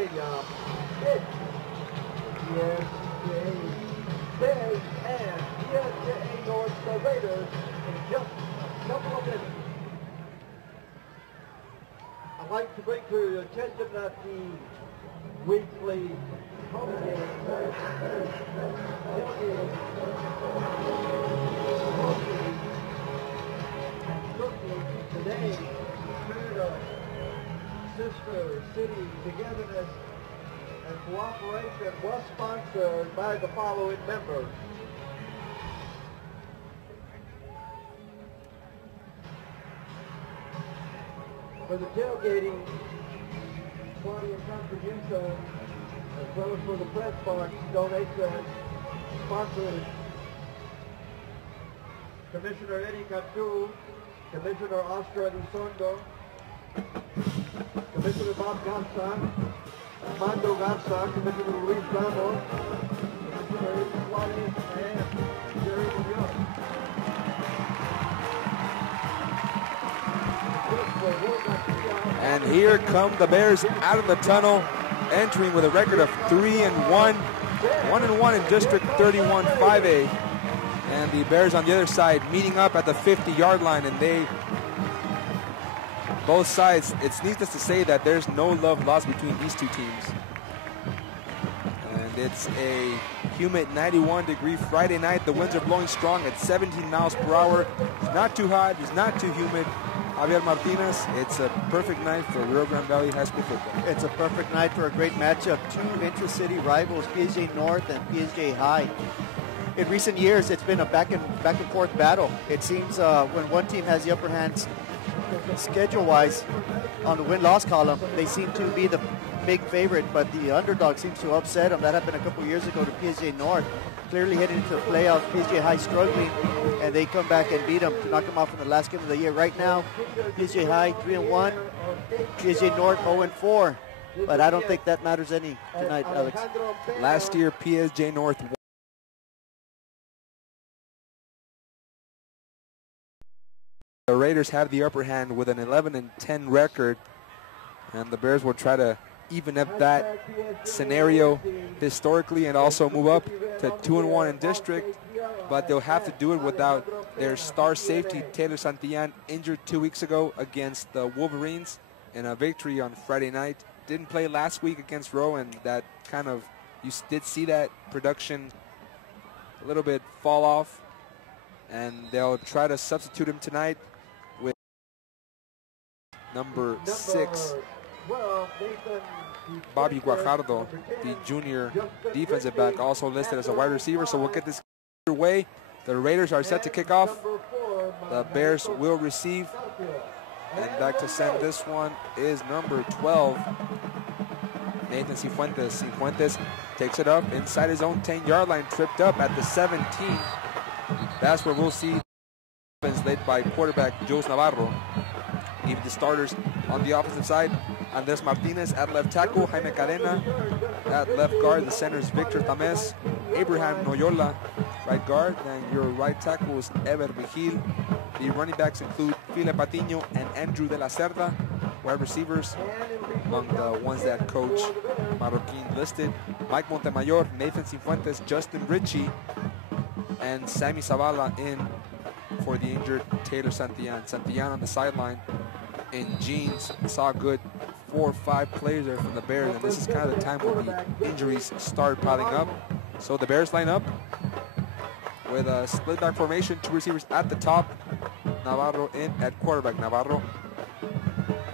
Stadium. It's PSJA Bay and PSJA North, the Raiders, in just a couple of minutes. I'd like to bring to your attention that the weekly home game today through the sister city togetherness and cooperation was sponsored by the following members. For the tailgating, party and contribution, as well as for the press box donation, sponsors Commissioner Eddie Cantu, Commissioner Oscar Elizondo, Commissioner Bob Garza, Armando Garza, Commissioner Luis Ramos, Commissioner Eddie Suarez, and Jerry Munoz. And here come the Bears out of the tunnel, entering with a record of 3-1, 1-1 in District 31 5A. And the Bears on the other side meeting up at the 50-yard line, and they, both sides, it's needless to say that there's no love lost between these two teams. And it's a humid 91-degree Friday night. The winds are blowing strong at 17 miles per hour. It's not too hot, it's not too humid. Javier Martinez, it's a perfect night for Rio Grande Valley High School football. It's a perfect night for a great matchup. Two intra-city rivals, PSJ North and PSJ High. In recent years, it's been a back and forth battle. It seems when one team has the upper hand schedule-wise on the win-loss column, they seem to be the big favorite, but the underdog seems to upset them. That happened a couple years ago to PSJ North. Clearly heading into the playoffs, PSJ High struggling, and they come back and beat them to knock them off in the last game of the year. Right now, PSJ High 3-1, PSJ North 0-4, but I don't think that matters any tonight, Alex. Last year, PSJ North won. The Raiders have the upper hand with an 11-10 record, and the Bears will try to even up that scenario historically and also move up to 2-1 in district, but they'll have to do it without their star safety Taylor Santillan, injured 2 weeks ago against the Wolverines in a victory on Friday night. Didn't play last week against Rowe, and that kind of, you did see that production a little bit fall off, and they'll try to substitute him tonight with number 6, Bobby Guajardo, the junior defensive back, also listed as a wide receiver. So we'll get this underway. The Raiders are set to kick off. The Bears will receive. And back to send this one is number 12, Nathan Cifuentes. Cifuentes takes it up inside his own 10-yard line, tripped up at the 17. That's where we'll see offense led by quarterback Jules Navarro. Even the starters on the offensive side, Andres Martinez at left tackle, Jaime Cadena at left guard, the centers Victor Tames, Abraham Noyola right guard, and your right tackle is Ever Vigil. The running backs include File Patiño and Andrew de la Cerda. Wide receivers, among the ones that coach Marroquin listed, Mike Montemayor, Nathan Cifuentes, Justin Ritchie, and Sammy Zavala in for the injured Taylor Santillan. Santillan on the sideline in jeans. Saw a good 4 or 5 players there from the Bears, and this is kind of the time where the injuries start piling up. So the Bears line up with a split back formation, 2 receivers at the top, Navarro in at quarterback. Navarro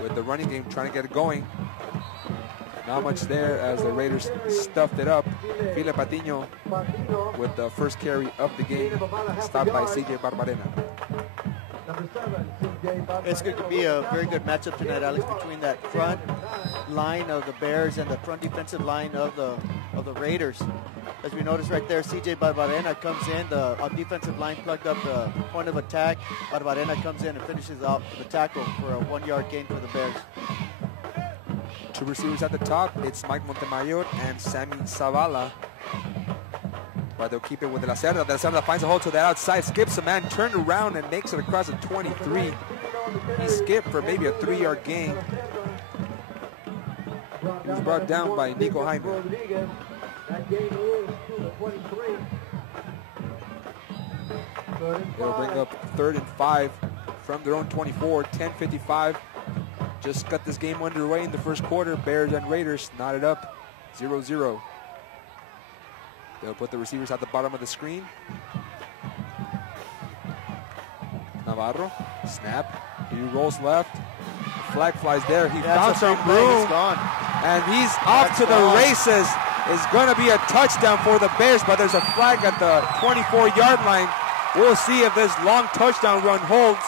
with the running game trying to get it going. Not much there as the Raiders stuffed it up. File Patiño with the first carry of the game, stopped by CJ Barbarena. It's going to be a very good matchup tonight, Alex, between that front line of the Bears and the front defensive line of the Raiders. As we notice right there, CJ Barbarena comes in, the defensive line plugged up the point of attack. Barbarena comes in and finishes off the tackle for a 1-yard gain for the Bears. 2 receivers at the top. It's Mike Montemayor and Sammy Zavala. But they'll keep it with De La Cerda. De La Cerda finds a hole to the outside, skips a man, turned around and makes it across the 23. He skipped for maybe a 3-yard gain. He was brought down by Nico Jaime. That game is to the 23. They'll bring up 3rd and 5 from their own 24. 10:55. Just got this game underway in the first quarter. Bears and Raiders knotted up 0-0. They'll put the receivers at the bottom of the screen. Navarro, snap. He rolls left. Flag flies there. He found some room. And he's off to the races. It's going to be a touchdown for the Bears, but there's a flag at the 24-yard line. We'll see if this long touchdown run holds.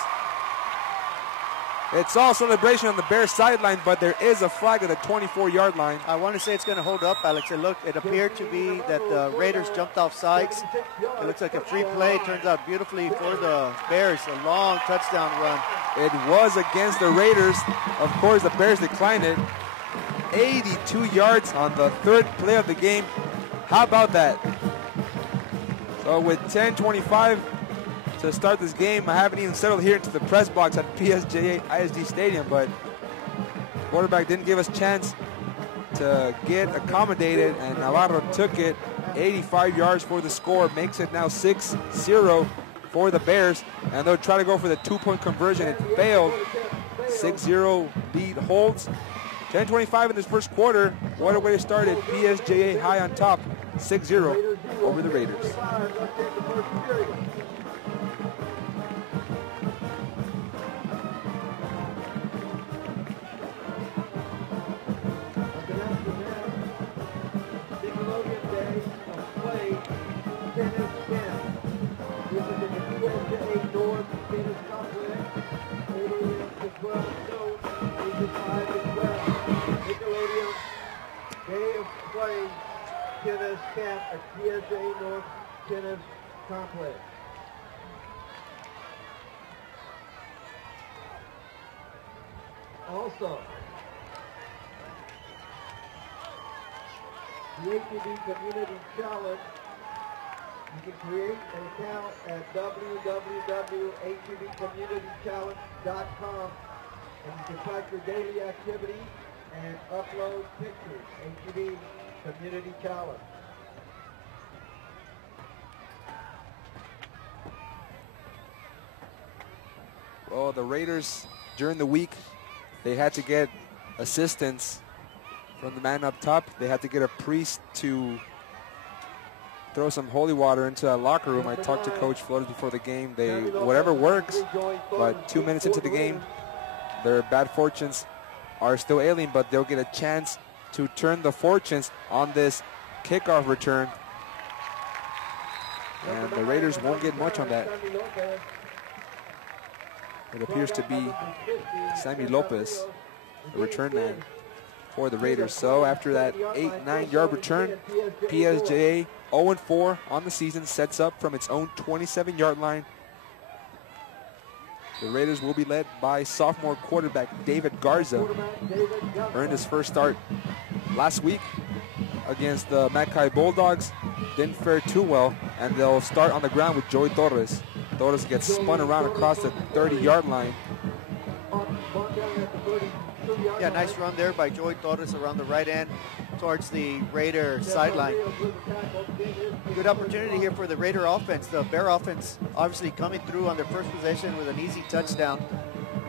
It's all celebration on the Bears sideline, but there is a flag at the 24-yard line. I want to say it's going to hold up, Alex. It appeared to be that the Raiders jumped off sides. It looks like a free play. Turns out beautifully for the Bears. A long touchdown run. It was against the Raiders. Of course, the Bears declined it. 82 yards on the 3rd play of the game. How about that? So with 10:25 to start this game, I haven't even settled here into the press box at PSJA ISD Stadium, but quarterback didn't give us a chance to get accommodated, and Navarro took it. 85 yards for the score, makes it now 6-0 for the Bears, and they'll try to go for the 2-point conversion. It failed. 6-0 lead holds. 10:25 in this first quarter. What a way to start it. PSJA high on top, 6-0 over the Raiders. Tennis camp at PSJA North Tennis Complex. Also, the HEB Community Challenge. You can create an account at www.hebcommunitychallenge.com, and you can track your daily activity and upload pictures. HEB Community Challenge. Well, the Raiders, during the week, they had to get assistance from the man up top. They had to get a priest to throw some holy water into that locker room. I talked to Coach Flores before the game. Whatever works, but 2 minutes into the game, their bad fortunes are still ailing, but they'll get a chance to turn the fortunes on this kickoff return. And the Raiders won't get much on that. It appears to be Sammy Lopez, the return man for the Raiders. So after that 8-9-yard return, PSJA 0-4 on the season, sets up from its own 27-yard line. The Raiders will be led by sophomore quarterback David Garza. Earned his first start last week against the Mackay Bulldogs. Didn't fare too well, and they'll start on the ground with Joey Torres. Torres gets spun around across the 30-yard line. Yeah, nice run there by Joey Torres around the right end towards the Raider sideline. Good opportunity here for the Raider offense. The Bear offense obviously coming through on their first possession with an easy touchdown.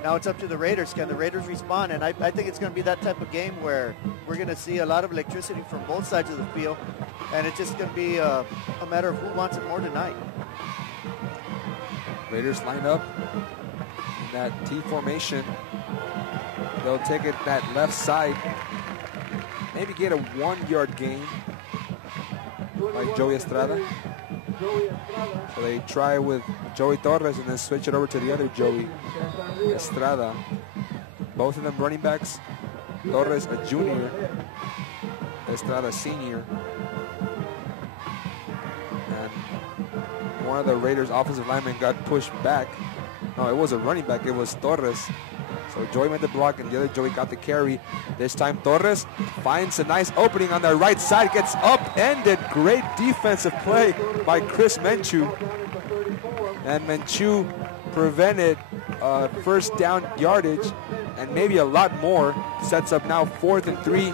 Now it's up to the Raiders. Can the Raiders respond? And I think it's going to be that type of game where we're going to see a lot of electricity from both sides of the field, and it's just going to be a matter of who wants it more tonight. Raiders line up in that T formation. They'll take it that left side. Maybe get a 1-yard gain by Joey Estrada. So they try with Joey Torres and then switch it over to the other Joey, Estrada. Both of them running backs. Torres a junior, Estrada a senior. And one of the Raiders offensive linemen got pushed back. No, it was a running back, it was Torres. So Joey made the block and the other Joey got the carry. This time Torres finds a nice opening on the right side, gets upended. Great defensive play by Chris Menchu. And Menchu prevented first down yardage and maybe a lot more. Sets up now 4th and 3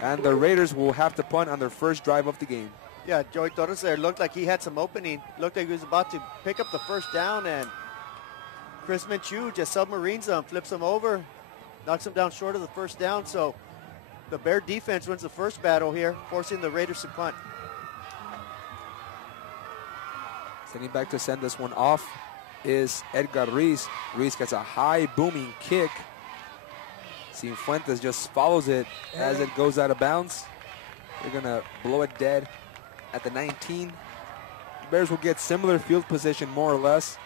and the Raiders will have to punt on their first drive of the game. Yeah, Joey Torres there looked like he had some opening. Looked like he was about to pick up the first down, and Chris Minshew just submarines him, flips him over, knocks him down short of the first down. So the Bear defense wins the first battle here, forcing the Raiders to punt. Standing back to send this one off is Edgar Ruiz. Ruiz gets a high booming kick. Cifuentes just follows it as it goes out of bounds. They're gonna blow it dead at the 19. Bears will get similar field position more or less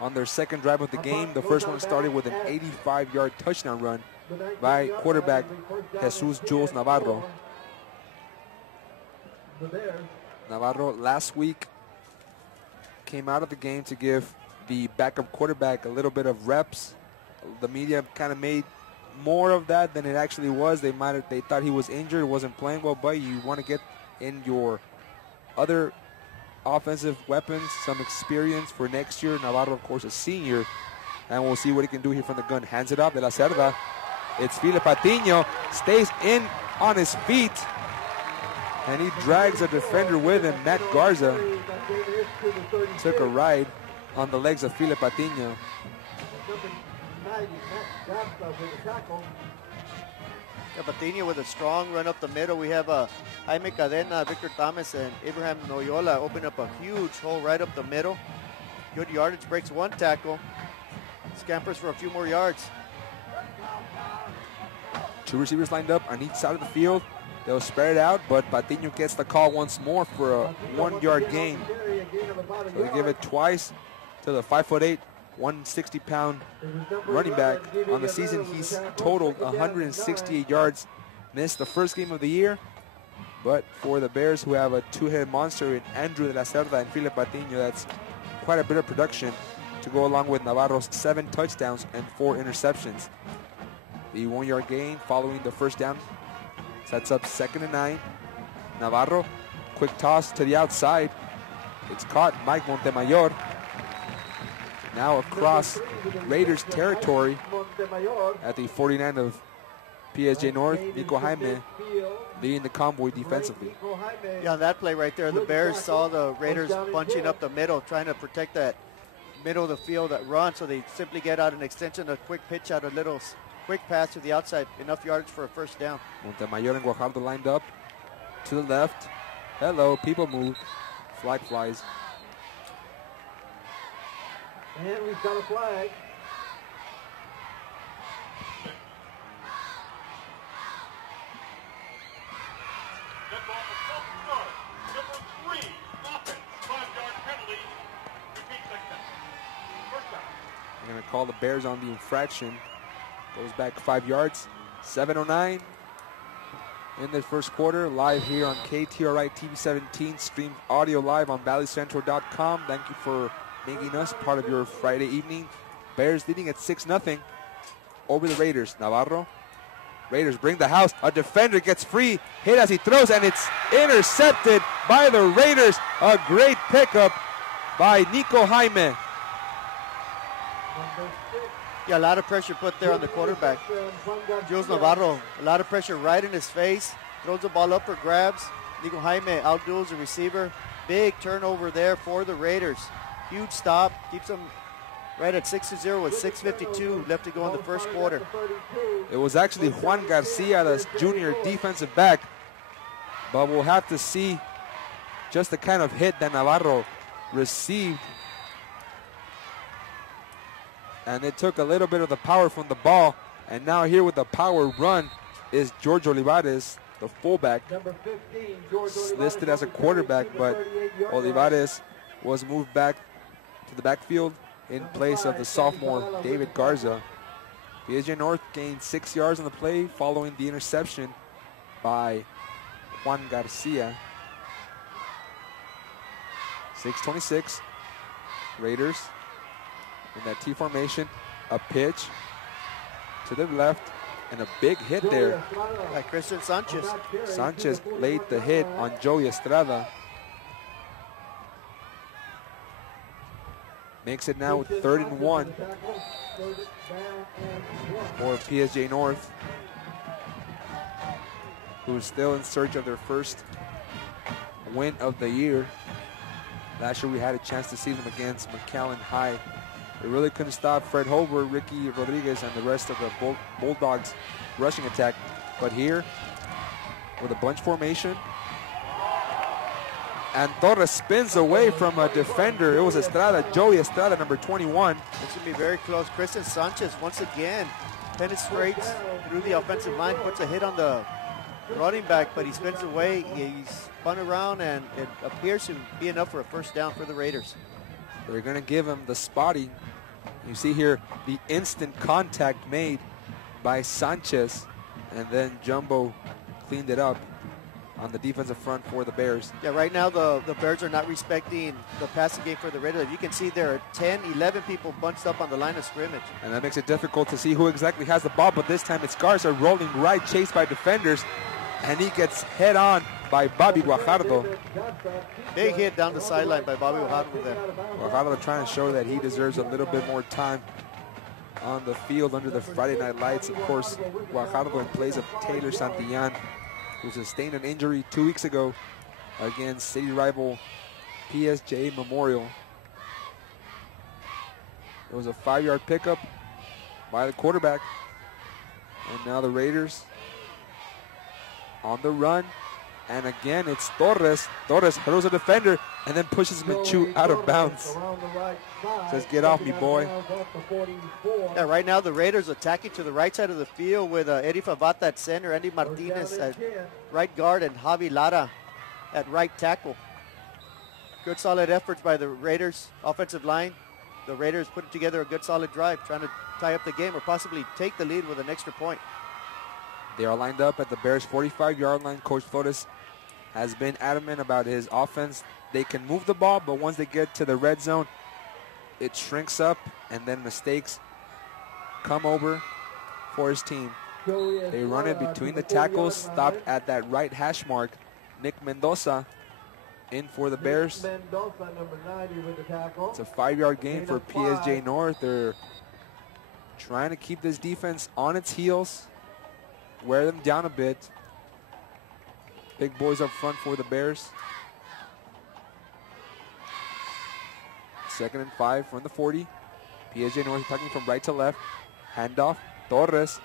on their second drive of the game. The first one started with an 85-yard touchdown run by quarterback Jesus Jules Navarro. Navarro last week came out of the game to give the backup quarterback a little bit of reps. The media kind of made more of that than it actually was. They thought he was injured, wasn't playing well, but you want to get in your other offensive weapons, some experience for next year. Navarro, of course, a senior, and we'll see what he can do here from the gun. Hands it off, De La Cerda. It's Philip Patiño, stays in on his feet, and he drags a defender with him. Matt Garza took a ride on the legs of Philip Patiño. Patiño with a strong run up the middle. We have Jaime Cadena, Victor Thomas, and Abraham Noyola open up a huge hole right up the middle. Good yardage, breaks one tackle. Scampers for a few more yards. Two receivers lined up on each side of the field. They'll spread it out, but Patiño gets the call once more for a 1-yard gain. So they give it twice to the 5'8", 160-pound running back. On the season, he's totaled 168 yards. Missed the first game of the year, but for the Bears, who have a two-headed monster in Andrew De La Cerda and Philip Patiño, that's quite a bit of production to go along with Navarro's 7 touchdowns and 4 interceptions. The 1-yard gain following the first down sets up 2nd and 9. Navarro, quick toss to the outside. It's caught. Mike Montemayor. Now across Raiders territory at the 49 of PSJ North. Nico Jaime leading the convoy defensively. Yeah, on that play right there, the Bears saw the Raiders bunching up the middle, trying to protect that middle of the field, that run, so they simply get out an extension, a quick pitch out, a little quick pass to the outside, enough yardage for a first down. Montemayor and Guajardo lined up to the left. Hello, people move. Flag flies. And we've got a flag. They're going to call the Bears on the infraction. Goes back 5 yards. 7:09 in the first quarter. Live here on KTRI TV 17. Streamed audio live on valleycentral.com. Thank you for making us part of your Friday evening. Bears leading at 6-0 over the Raiders. Navarro. Raiders bring the house. A defender gets free. Hit as he throws, and it's intercepted by the Raiders. A great pickup by Nico Jaime. Yeah, a lot of pressure put there on the quarterback. Jules Navarro, a lot of pressure right in his face. Throws the ball up for grabs. Nico Jaime outduels the receiver. Big turnover there for the Raiders. Huge stop. Keeps them right at 6-0 with 6:52 left to go in the first quarter. It was actually Juan Garcia, the junior defensive back. But we'll have to see just the kind of hit that Navarro received. And it took a little bit of the power from the ball. And now here with the power run is George Olivares, the fullback, listed as a quarterback, but Olivares was moved back to the backfield in place of the sophomore David Garza. PSJ North gained 6 yards on the play following the interception by Juan Garcia. 6:26. Raiders in that T formation. A pitch to the left and a big hit there. By Christian Sanchez. Sanchez laid the hit on Joey Estrada. Makes it now 3rd and 1 for PSJ North. who's still in search of their first win of the year. Last year we had a chance to see them against McAllen High. They really couldn't stop Fred Holbert, Ricky Rodriguez, and the rest of the Bulldogs rushing attack. But here, with a bunch formation, and Torres spins away from a defender. It was Estrada, Joey Estrada, number 21. It's going to be very close. Kristen Sanchez, once again, penetrates through the offensive line, puts a hit on the running back, but he spins away. He's spun around, and it appears to be enough for a first down for the Raiders. They're going to give him the spotty. You see here the instant contact made by Sanchez, and then Jumbo cleaned it up on the defensive front for the Bears. Yeah, right now the Bears are not respecting the passing game for the Raiders. If you can see, there are 10, 11 people bunched up on the line of scrimmage. And that makes it difficult to see who exactly has the ball, but this time it's Garza rolling right, chased by defenders, and he gets head on by Bobby Guajardo. Big hit down the sideline by Bobby Guajardo there. Guajardo trying to show that he deserves a little bit more time on the field under the Friday night lights. Of course, Guajardo in place of Taylor Santillan, who sustained an injury 2 weeks ago against city rival PSJA Memorial. It was a 5-yard pickup by the quarterback. And now the Raiders on the run. And again, it's Torres. Torres hurdles a defender and then pushes Michu out of bounds. Says, get off me, boy. Yeah, right now the Raiders attacking to the right side of the field with Eddie Favata at center, Andy Martinez at right guard, and Javi Lara at right tackle. Good solid efforts by the Raiders offensive line. The Raiders putting together a good solid drive, trying to tie up the game or possibly take the lead with an extra point. They are lined up at the Bears' 45-yard line. Coach Flores has been adamant about his offense. They can move the ball, but once they get to the red zone, it shrinks up, and then mistakes come over for his team. They run it between the tackles, stopped at that right hash mark. Nick Mendoza in for the Bears. It's a 5-yard gain for PSJ North. They're trying to keep this defense on its heels, wear them down a bit. Big boys up front for the Bears. 2nd and 5 from the 40. PSJ North attacking from right to left. Handoff, Torres.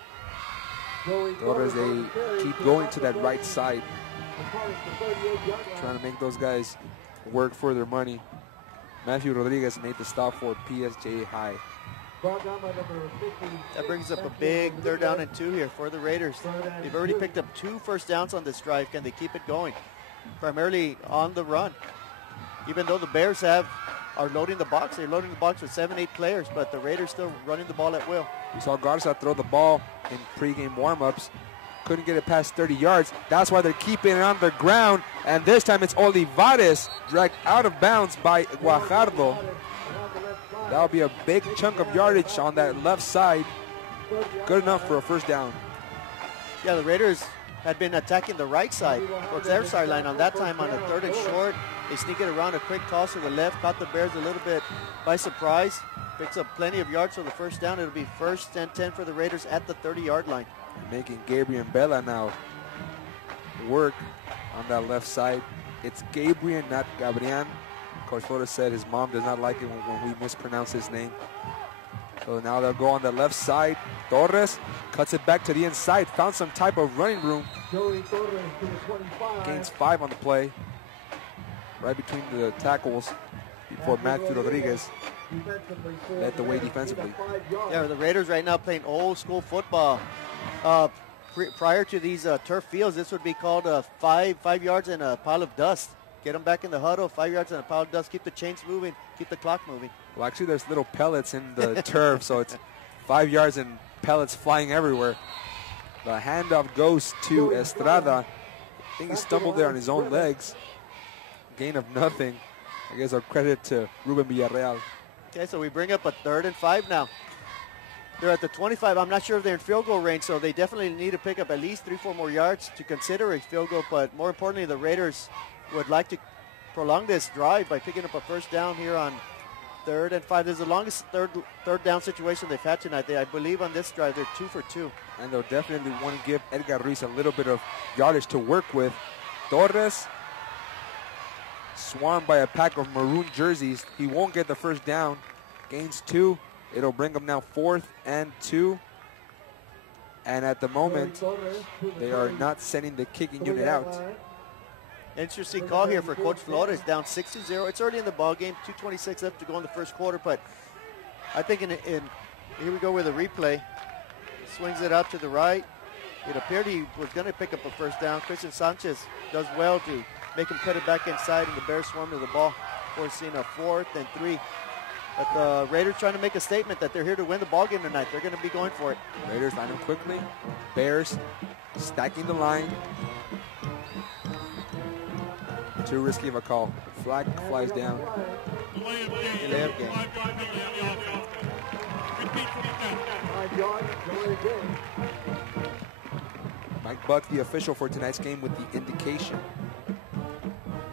Torres, they keep going to that right side, trying to make those guys work for their money. Matthew Rodriguez made the stop for PSJ High. That brings up a big 3rd down and 2 here for the Raiders. They've already picked up 2 first downs on this drive. Can they keep it going? Primarily on the run. Even though the Bears are loading the box. They're loading the box with 7, 8 players, but the Raiders still running the ball at will. We saw Garza throw the ball in pregame warm-ups. Couldn't get it past 30 yards. That's why they're keeping it on the ground. And this time it's Olivares dragged out of bounds by Guajardo. That'll be a big chunk of yardage on that left side. Good enough for a first down. Yeah, the Raiders had been attacking the right side towards their sideline. On that time, on a 3rd and short, they sneak it around, a quick toss to the left, caught the Bears a little bit by surprise. Picks up plenty of yards for the first down. It'll be 1st and 10 for the Raiders at the 30-yard line. Making Gabriel Bella now work on that left side. It's Gabriel, not Gabriel. Coach Flores said his mom does not like it when we mispronounce his name. So now they'll go on the left side. Torres cuts it back to the inside. Found some type of running room. Gains 5 on the play. Right between the tackles before Matthew Rodriguez led the way defensively. Yeah, the Raiders right now playing old school football. Prior to these turf fields, this would be called 5 yards and a pile of dust. Get them back in the huddle, 5 yards and a pile of dust. Keep the chains moving, keep the clock moving. Well, actually, there's little pellets in the turf, so it's 5 yards and pellets flying everywhere. The handoff goes to Estrada. I think he stumbled there on his own legs. Gain of nothing. I guess our credit to Ruben Villarreal. Okay, so we bring up a 3rd and 5 now. They're at the 25. I'm not sure if they're in field goal range, so they definitely need to pick up at least 3-4 more yards to consider a field goal. But more importantly, the Raiders would like to prolong this drive by picking up a first down here on 3rd and 5. This is the longest third down situation they've had tonight. I believe on this drive they're 2 for 2. And they'll definitely want to give Edgar Ruiz a little bit of yardage to work with. Torres, swarmed by a pack of maroon jerseys. He won't get the first down. Gains 2. It'll bring him now 4th and 2. And at the moment, they are not sending the kicking unit out. Interesting call here for Coach Flores, down 6-0. It's already in the ball game, 2:26 left to go in the first quarter, but I think here we go with a replay. Swings it out to the right. It appeared he was going to pick up a first down. Christian Sanchez does well to make him cut it back inside, and the Bears swarm to the ball, forcing a 4th and 3. But the Raiders trying to make a statement that they're here to win the ball game tonight. They're going to be going for it. Raiders line them quickly. Bears stacking the line. Too risky of a call. Flag flies down. Delay of game. Mike Buck, the official for tonight's game, with the indication.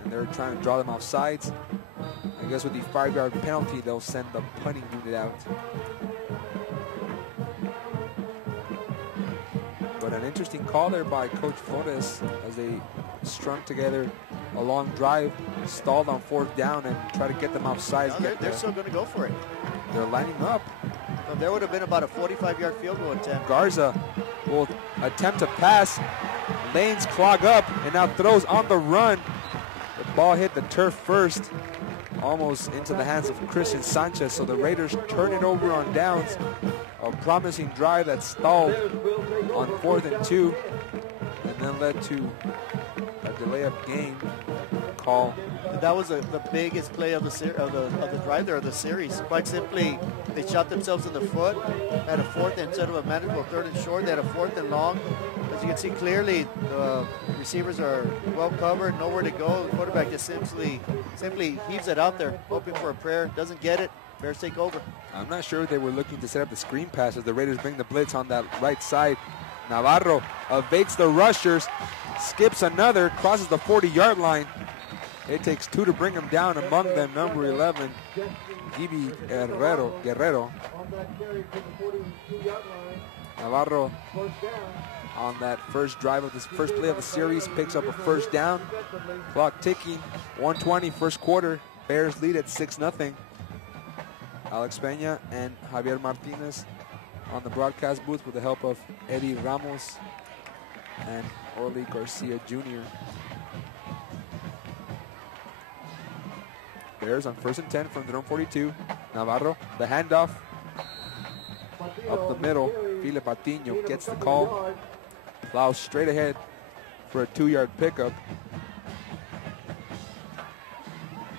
And they're trying to draw them off sides. I guess with the 5-yard penalty, they'll send the punting unit out. But an interesting call there by Coach Flores as they strung together a long drive, stalled on 4th down, and try to get them off sides. No, they're still going to go for it. They're lining up. So there would have been about a 45-yard field goal attempt. Garza will attempt to pass. Lanes clog up and now throws on the run. The ball hit the turf first, almost into the hands of Christian Sanchez. So the Raiders turn it over on downs. A promising drive that stalled on 4th and 2 and then led to a delay of game call. That was the biggest play of the drive there of the series. Quite simply, they shot themselves in the foot, had a 4th instead of a manageable 3rd and short. They had a 4th and long. As you can see clearly, the receivers are well covered, nowhere to go. The quarterback just simply heaves it out there, hoping for a prayer. Doesn't get it. Bears take over. I'm not sure they were looking to set up the screen pass as the Raiders bring the blitz on that right side. Navarro evades the rushers, skips another, crosses the 40-yard line. It takes 2 to bring him down, among them number 11, Gibi Guerrero. Navarro on that first drive of this first play of the series picks up a first down. Clock ticking, 1:20 first quarter. Bears lead at 6-0. Alex Peña and Javier Martinez on the broadcast booth with the help of Eddie Ramos and Orly Garcia Jr. Bears on 1st and 10 from their own 42. Navarro, the handoff up the middle. Felipe Patiño gets the call. Plows straight ahead for a 2-yard pickup.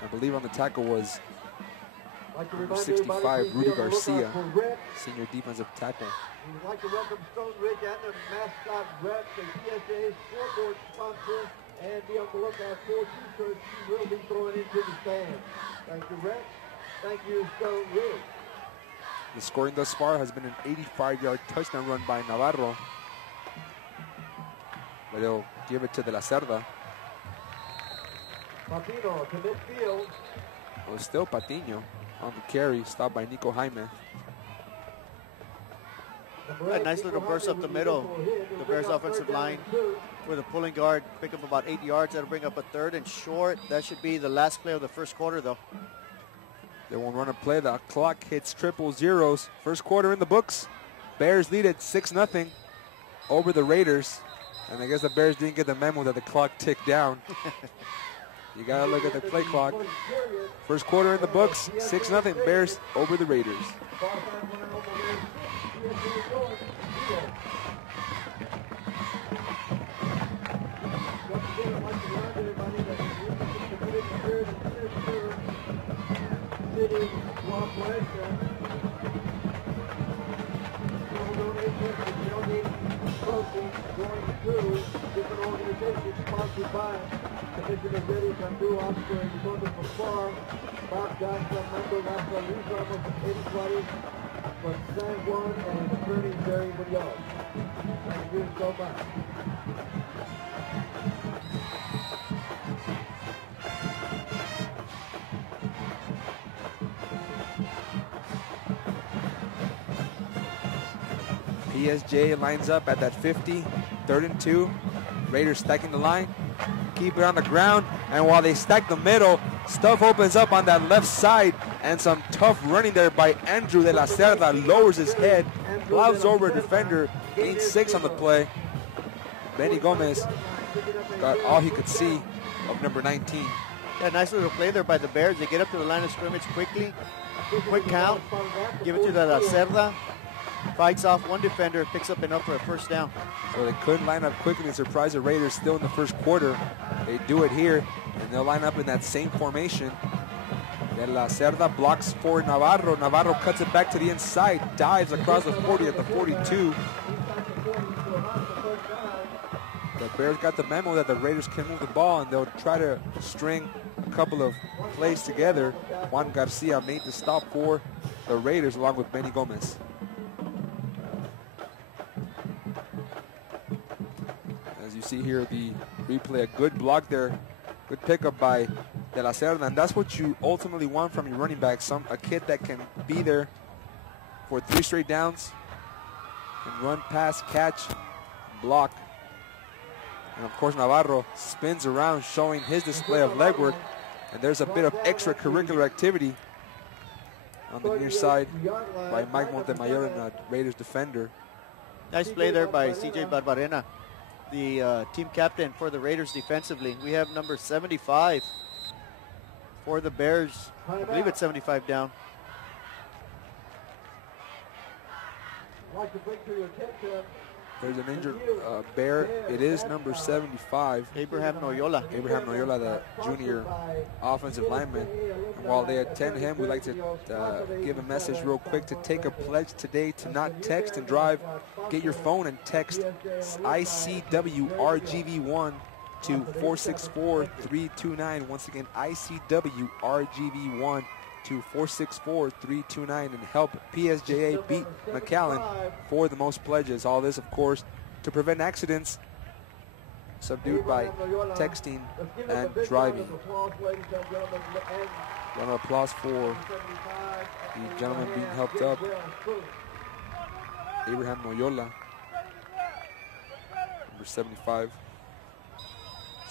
I believe on the tackle was number 65, Rudy Garcia, senior defensive tackle. We'd like to welcome Stone Ridge and their mascot, Brett, the PSJA scoreboard sponsor, and be on the lookout for T-shirts you will be throwing into the stand. Thank you, Brett. Thank you, Stone Ridge. The scoring thus far has been an 85-yard touchdown run by Navarro. But he'll give it to De La Cerda. Patino to midfield. Well, still Patiño on the carry, stopped by Nico Jaime. A nice little burst up the middle. The Bears offensive line with a pulling guard, pick up about 8 yards. That'll bring up a 3rd and short. That should be the last play of the first quarter, though. They won't run a play. The clock hits triple zeros. First quarter in the books. Bears lead at 6-0 over the Raiders. And I guess the Bears didn't get the memo that the clock ticked down. You got to look at the play clock. First quarter in the books. 6-0 Bears over the Raiders. Different organizations sponsored by Commissioner Betty Sandu, Officer in the Northern Farm, Bob Johnson, member National News Ramos of Eddie Suarez from San Juan, and Attorney Jerry Munoz. Thank you so much. PSJA lines up at that 50, 3rd and 2. Raiders stacking the line, keep it on the ground, and while they stack the middle, stuff opens up on that left side, and some tough running there by Andrew de la Cerda. Lowers his head, plows over a defender, gains 6 on the play. Benny Gomez got all he could see of number 19. Yeah, nice little play there by the Bears. They get up to the line of scrimmage quickly. Quick count, give it to the La Cerda. Fights off one defender, picks up enough for a first down. So they couldn't line up quickly and surprise the Raiders still in the first quarter. They do it here, and they'll line up in that same formation. De la Cerda blocks for Navarro. Navarro cuts it back to the inside, dives across the 40 at the 42. The Bears got the memo that the Raiders can move the ball, and they'll try to string a couple of plays together. Juan Garcia made the stop for the Raiders along with Benny Gomez. As you see here, the replay, a good block there, good pickup by De La Cerda, and that's what you ultimately want from your running back, a kid that can be there for 3 straight downs, can run, pass, catch, block. And of course, Navarro spins around, showing his display of leg work. And there's a bit of extracurricular activity on the near side by Mike Montemayor and the Raiders defender. Nice play there by CJ Barbarena, the team captain for the Raiders defensively. We have number 75 for the Bears. I believe it's 75 down. There's an injured Bear. It is number 75. Abraham Noyola. Abraham Noyola, the junior offensive lineman. And while they attend him, we'd like to give a message real quick to take a pledge today to not text and drive. Get your phone and text ICWRGV1 to 464-329. Once again, ICWRGV1 to 464-329 and help PSJA beat McAllen for the most pledges. All this, of course, to prevent accidents subdued by texting and driving. Round of applause for the gentleman being helped up, Abraham Noyola, number 75,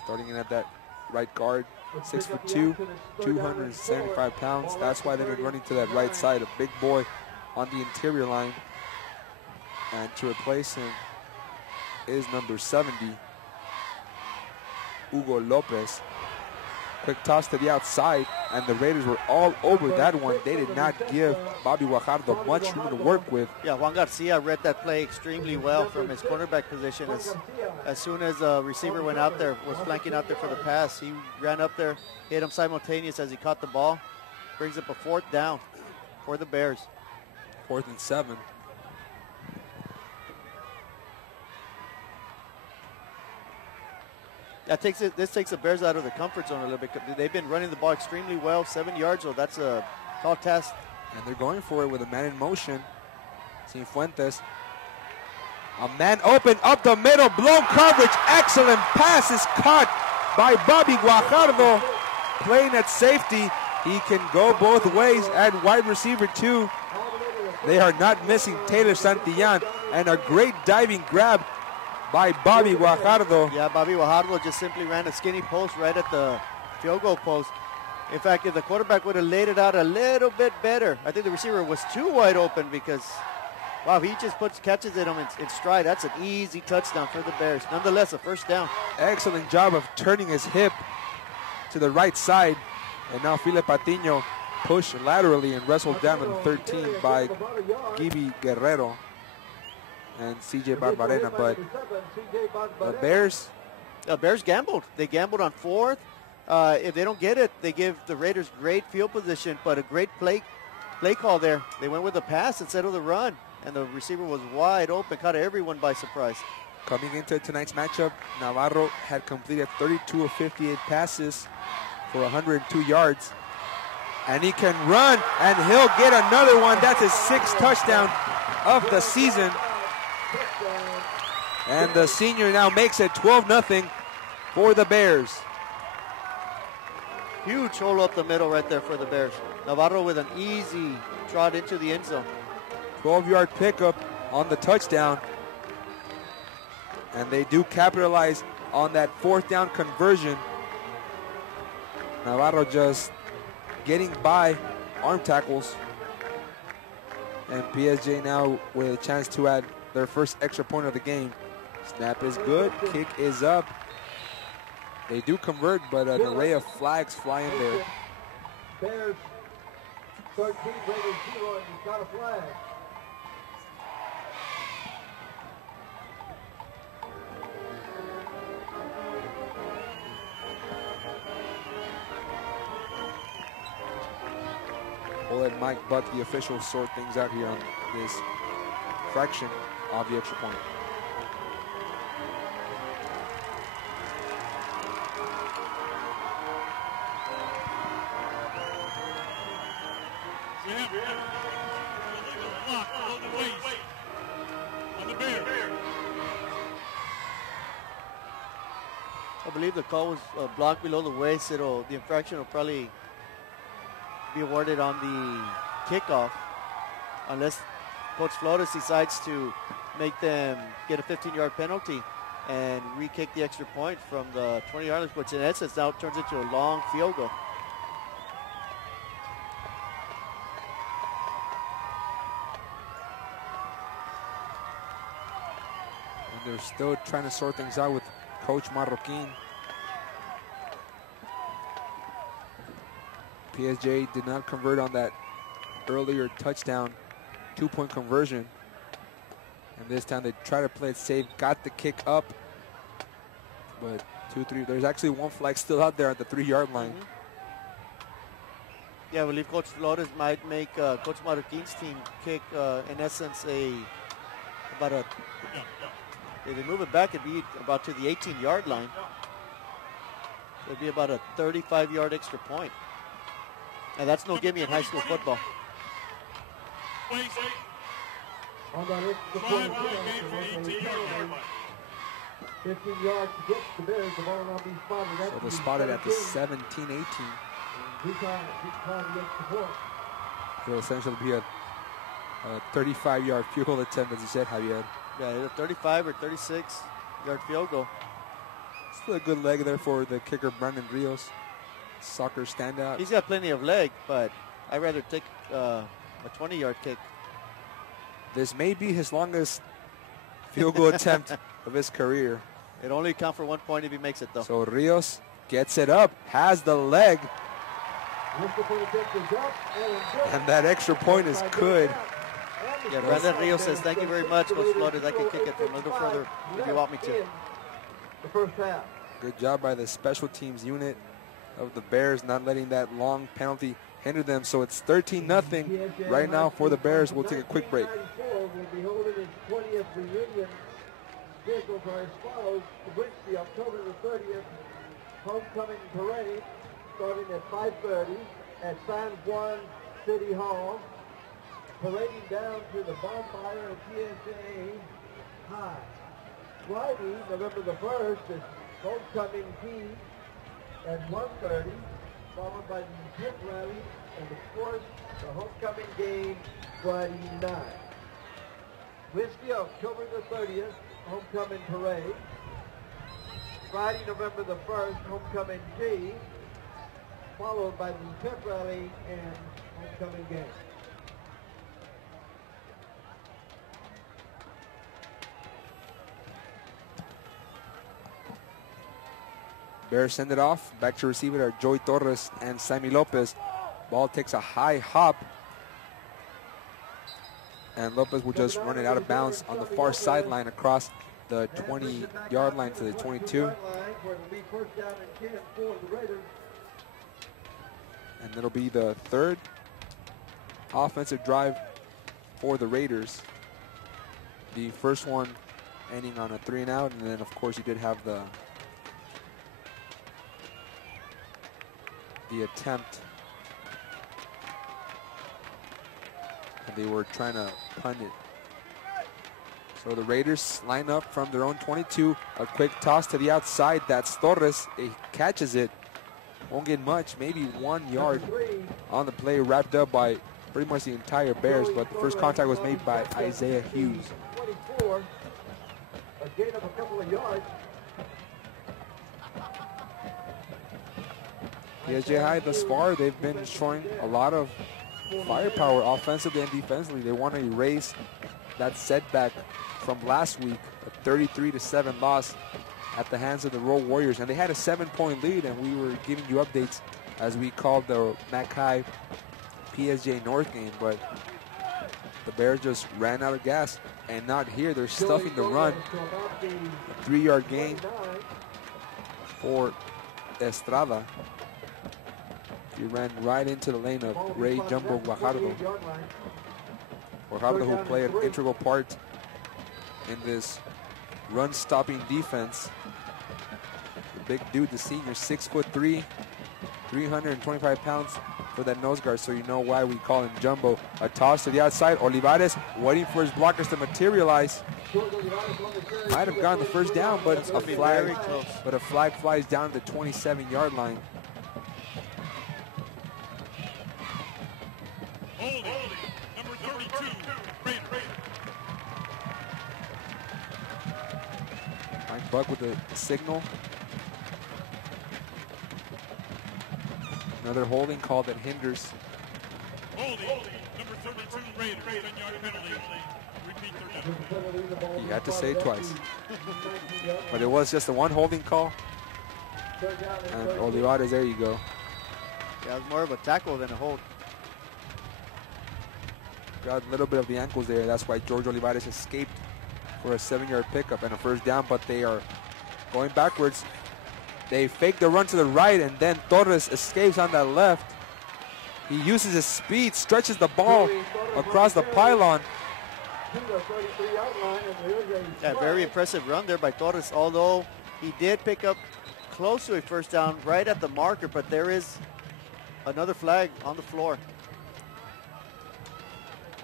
starting in at that right guard. 6'2", 275 pounds. That's why they've been running to that right side. A big boy on the interior line. And to replace him is number 70, Hugo Lopez. Quick toss to the outside, and the Raiders were all over that one. They did not give Bobby Guajardo much room to work with. Yeah, Juan Garcia read that play extremely well from his cornerback position. As soon as a receiver went out there, was flanking out there for the pass, he ran up there, hit him simultaneous as he caught the ball. Brings up a 4th down for the Bears. 4th and 7. This takes the Bears out of the comfort zone a little bit. They've been running the ball extremely well, 7 yards, so that's a tall task. And they're going for it with a man in motion. Cifuentes. A man open up the middle, blown coverage, excellent pass is caught by Bobby Guajardo. Playing at safety, he can go both ways at wide receiver 2. They are not missing Taylor Santillan, and a great diving grab by Bobby Guajardo. Yeah, Bobby Guajardo just simply ran a skinny post right at the field goal post. In fact, if the quarterback would have laid it out a little bit better, I think the receiver was too wide open because, wow, he just catches it in stride. That's an easy touchdown for the Bears. Nonetheless, a 1st down. Excellent job of turning his hip to the right side. And now Felipe Patiño pushed laterally and wrestled down to the 13 by Gibby Guerrero and CJ Barbarena. But the Bears gambled. They gambled on 4th. If they don't get it, they give the Raiders great field position, but a great play call there. They went with the pass instead of the run, and the receiver was wide open, caught everyone by surprise. Coming into tonight's matchup, Navarro had completed 32 of 58 passes for 102 yards. And he can run, and he'll get another one. That's his 6th touchdown of the season. And the senior now makes it 12-0 for the Bears. Huge hole up the middle right there for the Bears. Navarro with an easy trot into the end zone. 12-yard pickup on the touchdown. And they do capitalize on that 4th down conversion. Navarro just getting by arm tackles. And PSJ now with a chance to add their first extra point of the game. Snap is good, kick is up. They do convert, but an array of flags fly in there. Bears 13, Raiders 0, and he's got a flag. We'll let Mike Buck, the official, sort things out here on this fraction of the extra point. I believe the call was blocked below the waist. The infraction will probably be awarded on the kickoff unless Coach Flores decides to make them get a 15-yard penalty and re-kick the extra point from the 20-yard line, which in essence now turns into a long field goal. And they're still trying to sort things out with Coach Marroquin. PSJ did not convert on that earlier touchdown 2-point conversion. And this time they try to play it safe, got the kick up. But 2-3, there's actually one flag still out there at the 3-yard line. Yeah, I believe Coach Flores might make Coach Marroquin's team kick, in essence, if they move it back, it'd be about to the 18-yard line. It'd be about a 35-yard extra point. And that's no gimme in high school football. On that extra point, 15 yards to get the Bears. The ball will not be spotted. So they're spotted at the 17-18. It'll essentially be a 35-yard field goal attempt, as you said, Javier. Yeah, either 35 or 36-yard field goal. Still a good leg there for the kicker, Brandon Rios. Soccer standout. He's got plenty of leg, but I'd rather take a 20-yard kick. This may be his longest field goal attempt of his career. It only count for 1 point if he makes it, though. So Rios gets it up, has the leg. And that extra point is good. Yeah, Brandon Rios says, thank you very much, Coach Flores. I can kick it from a little further if you want me to. The first half. Good job by the special teams unit of the Bears, not letting that long penalty hinder them. So it's 13-0 right now for the Bears. We'll take a quick break. Will be holding its 20th reunion. Schedules are as follows. Wednesday, October the 30th, homecoming parade starting at 5:30 at San Juan City Hall. Parading down to the bonfire at PSJA High. Friday, November the 1st, is homecoming tea at 1:30, followed by the pit rally, and of course, the homecoming game Friday night. Wednesday, October the 30th, homecoming parade. Friday, November the 1st, homecoming tea, followed by the pit rally and homecoming game. Bears send it off. Back to receive it are Joey Torres and Sammy Lopez. Ball takes a high hop. And Lopez will just run it out of bounds on the far sideline across the 20-yard line to the 22. And it'll be the third offensive drive for the Raiders. The first one ending on a 3-and-out, and then of course you did have the attempt. And they were trying to punt it. So the Raiders line up from their own 22. A quick toss to the outside. That's Torres. He catches it. Won't get much, maybe 1 yard on the play, wrapped up by pretty much the entire Bears, but the first contact was made by Isaiah Hughes. gain of a couple of yards. PSJA High thus far, they've been showing a lot of firepower offensively and defensively. They want to erase that setback from last week, a 33-7 loss at the hands of the Road Warriors. And they had a 7-point lead, and we were giving you updates as we called the Mac High PSJA North game, but the Bears just ran out of gas. And not here, they're stuffing the run. A 3-yard gain for Estrada. He ran right into the lane of Ray Jumbo Guajardo. Guajardo, who played an integral part in this run-stopping defense. The big dude, the senior, 6'3", 325 pounds for that nose guard, so you know why we call him Jumbo. A toss to the outside. Olivares waiting for his blockers to materialize. Might have gotten the first down, but a flag flies down to the 27-yard line. Number 32, Raiders. Mike Buck with the signal. Another holding call that hinders. Holding, number 32, Raiders, 10-yard penalty. Repeat 30. He had to say it twice. But it was just the one holding call. And Olivares, there you go. Yeah, it was more of a tackle than a hold. Got a little bit of the ankles there. That's why George Olivares escaped for a 7-yard pickup and a first down, but they are going backwards. They fake the run to the right, and then Torres escapes on that left. He uses his speed, stretches the ball across the pylon. Yeah, very impressive run there by Torres, although he did pick up close to a first down right at the marker, but there is another flag on the floor.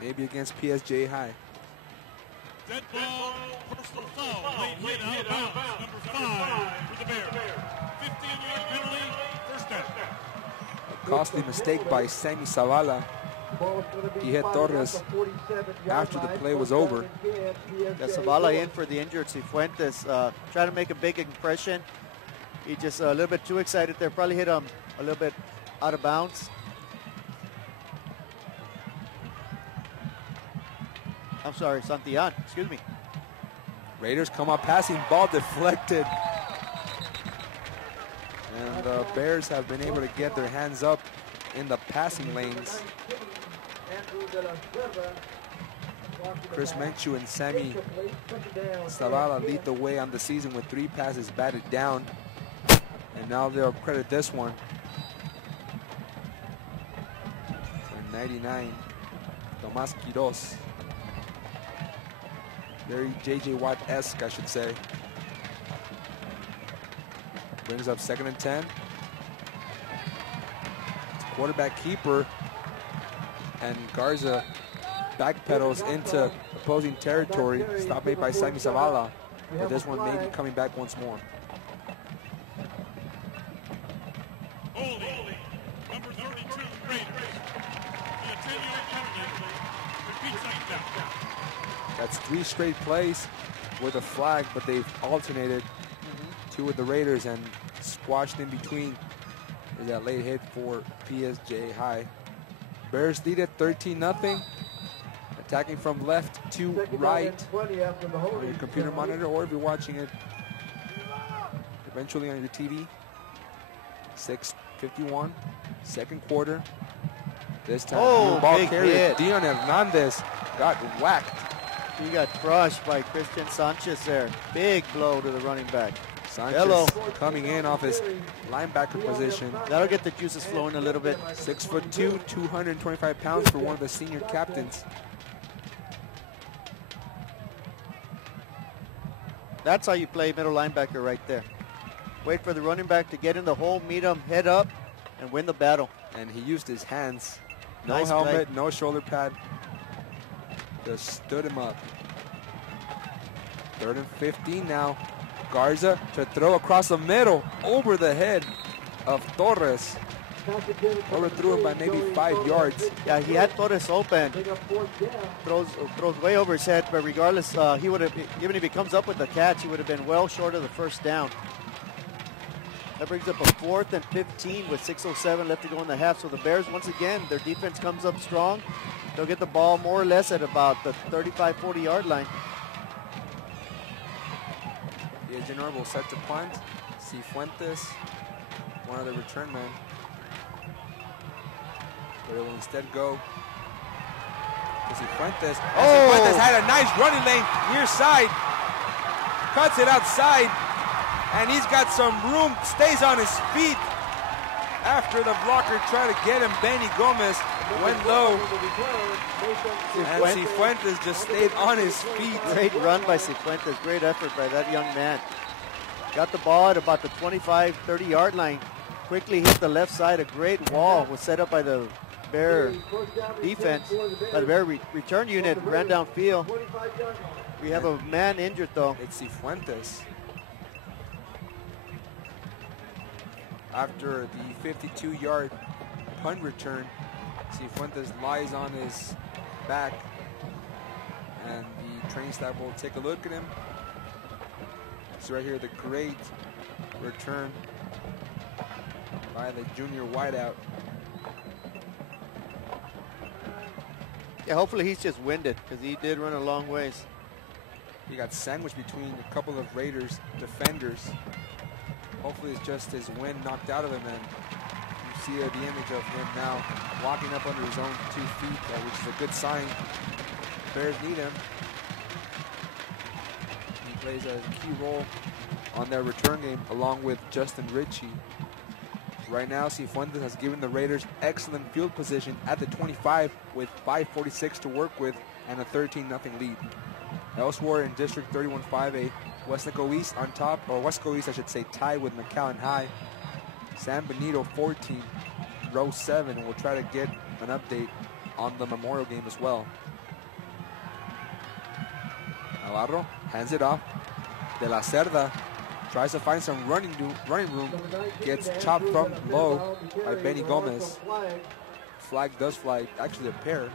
Maybe against PSJA High. Dead ball, personal foul, late hit out of bounds, number 5 for the Bears. 15-yard penalty, first down. A costly mistake by Sammy Zavala. He hit Torres after the play was over. Yeah, Zavala in for the injured Cifuentes, trying to make a big impression. He just a little bit too excited there, probably hit him a little bit out of bounds. I'm sorry, Santillan, excuse me. Raiders come up passing, ball deflected. And the Bears have been able to get their hands up in the passing lanes. Chris Menchu and Sammy Zavala lead the way on the season with 3 passes batted down. And now they'll credit this one. For 99, Tomas Quiroz. Very J.J. Watt-esque, I should say. Brings up 2nd and 10. It's quarterback keeper. And Garza backpedals into opposing territory. Stop made by Sammy Zavala. But this one may be coming back once more. Holding, number 32, Raiders. The 10-yard penalty, repeat second down. That's 3 straight plays with a flag, but they've alternated. 2 with the Raiders, and squashed in between is that late hit for PSJA High. Bears lead at 13-0. Attacking from left to right on your computer monitor, or if you're watching it eventually on your TV. 6:51, second quarter. This time, new ball carrier Dion Hernandez got whacked. He got crushed by Christian Sanchez there. Big blow to the running back. Sanchez coming in off his linebacker position. That'll get the juices flowing a little bit. 6'2", 225 pounds for one of the senior captains. That's how you play middle linebacker right there. Wait for the running back to get in the hole, meet him, head up, and win the battle. And he used his hands. No Nice helmet, play. no shoulder pad. Just stood him up. 3rd and 15 now. Garza to throw across the middle over the head of Torres. Overthrew him by maybe 5 yards. Yeah, he had Torres open. Throws way over his head, but regardless, he would have, even if he comes up with the catch, he would have been well short of the first down. That brings up a 4th and 15 with 6:07 left to go in the half. So the Bears, once again, their defense comes up strong. They'll get the ball more or less at about the 35, 40-yard line. PSJA North will set to punt. Cifuentes, one of the return men. But it will instead go to Cifuentes. Oh! Cifuentes had a nice running lane near side. Cuts it outside. And he's got some room, stays on his feet. After the blocker tried to get him, Benny Gomez went low. And Cifuentes just stayed on his feet. Great run by Cifuentes. Great effort by that young man. Got the ball at about the 25, 30-yard line. Quickly hit the left side. A great wall was set up by the Bear defense. By the Bear return unit ran downfield. We have a man injured, though. It's Cifuentes. After the 52-yard punt return, Cifuentes lies on his back, and the training staff will take a look at him. So right here, the great return by the junior wideout. Yeah, hopefully he's just winded, because he did run a long ways. He got sandwiched between a couple of Raiders defenders. Hopefully it's just his wind knocked out of him, and you see the image of him now walking up under his own 2 feet, which is a good sign. Bears need him. He plays a key role on their return game along with Justin Ritchie. Right now, Cifuentes has given the Raiders excellent field position at the 25 with 5:46 to work with and a 13-0 lead. Elsewhere in District 31-5A, Westlaco East on top, or Westlaco East I should say, tied with McAllen High. San Benito 14, row 7, and we'll try to get an update on the Memorial game as well. Navarro hands it off. De la Cerda tries to find some running room, gets chopped from low by Benny Gomez. Flag does fly, actually a pair.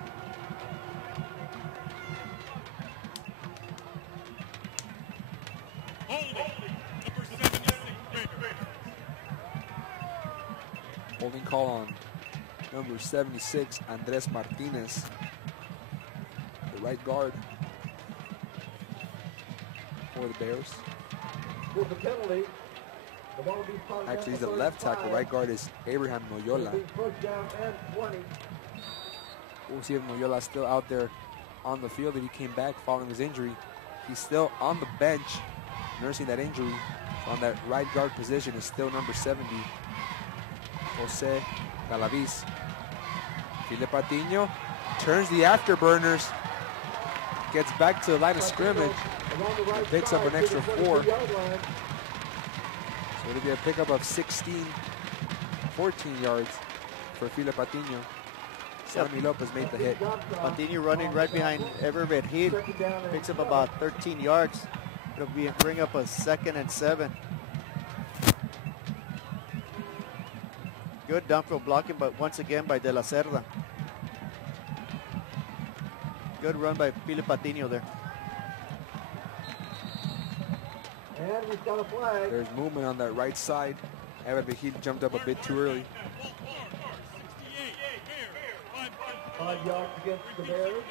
Holding call on number 76, Andres Martinez, the right guard for the Bears. Actually, he's the left tackle. Right guard is Abraham Noyola. We'll see if Noyola's still out there on the field. If he came back following his injury, he's still on the bench, nursing that injury. On that right guard position is still number 70, Jose Galaviz. Filipe Patiño turns the afterburners, gets back to the line of scrimmage, and picks up an extra 4. So it'll be a pickup of 14 yards for Filipe Patiño. Sammy Lopez made the hit. Patiño running right behind Everett Heath, picks up about 13 yards. It'll bring up a 2nd and 7. Good downfield blocking, but once again by De La Cerda. Good run by Filipe Patiño there. And we've got a flag. There's movement on that right side. Everett Heath jumped up a bit too early. 5 yards against the Bears.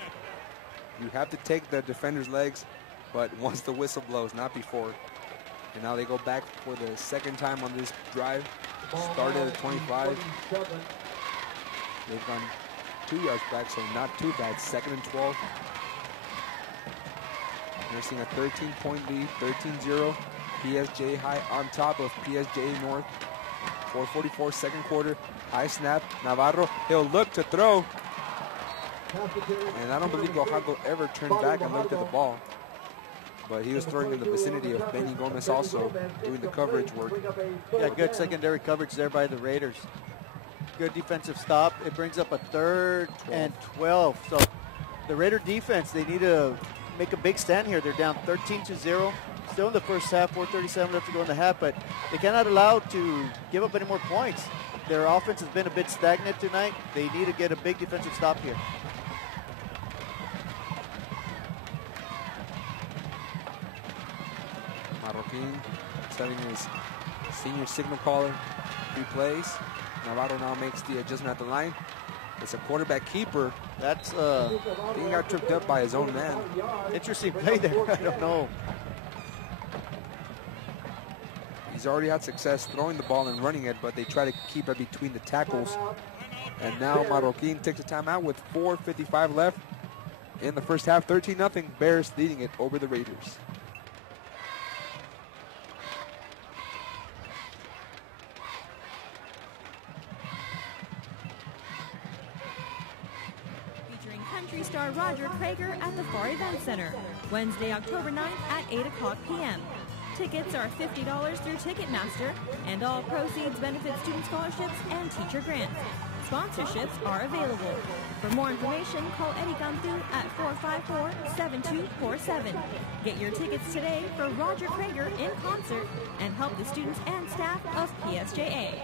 You have to take the defender's legs, but once the whistle blows, not before. And now they go back for the 2nd time on this drive. Started at 25. They've gone 2 yards back, so not too bad. 2nd and 12. They're seeing a 13-point lead, 13-0. PSJA High on top of PSJA North. 4:44, 2nd quarter. High snap. Navarro, he'll look to throw. And I don't believe Guajardo ever turned back and looked at the ball. But he was throwing in the vicinity of Benny Gomez also, doing the coverage work. Yeah, good secondary coverage there by the Raiders. Good defensive stop. It brings up a 3rd and 12. So the Raider defense, they need to make a big stand here. They're down 13-0. Still in the first half, 4:37 left to go in the half, but they cannot allow to give up any more points. their offense has been a bit stagnant tonight. They need to get a big defensive stop here. Marroquin setting his senior signal caller. 3 plays. Navarro now makes the adjustment at the line. It's a quarterback keeper. That's He got tripped up by his own man. interesting play there. I don't know. He's already had success throwing the ball and running it, but they try to keep it between the tackles. And now Marroquin takes a timeout with 4:55 left in the first half. 13-0, Bears leading it over the Raiders. Featuring country star Roger Prager at the Far Event Center, Wednesday, October 9th at 8 o'clock p.m. Tickets are $50 through Ticketmaster, and all proceeds benefit student scholarships and teacher grants. Sponsorships are available. For more information, call Eddie Cantu at 454-7247. Get your tickets today for Roger Prager in concert and help the students and staff of PSJA.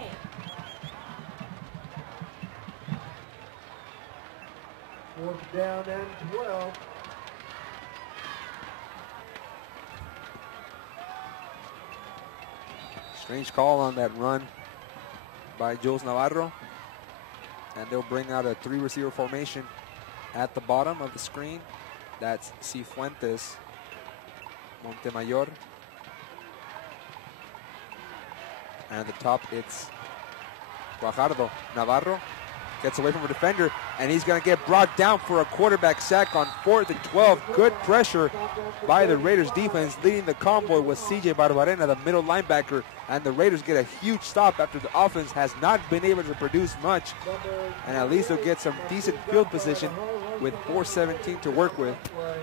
Fourth down and 12. Strange call on that run by Jules Navarro. And they'll bring out a 3-receiver formation at the bottom of the screen. That's Cifuentes, Montemayor. And at the top, it's Guajardo. Navarro gets away from a defender, and he's going to get brought down for a quarterback sack on 4th and 12. Good pressure by the Raiders defense. Leading the convoy was CJ Barbarena, the middle linebacker, and the Raiders get a huge stop after the offense has not been able to produce much, and at least they'll get some decent field position with 4:17 to work with.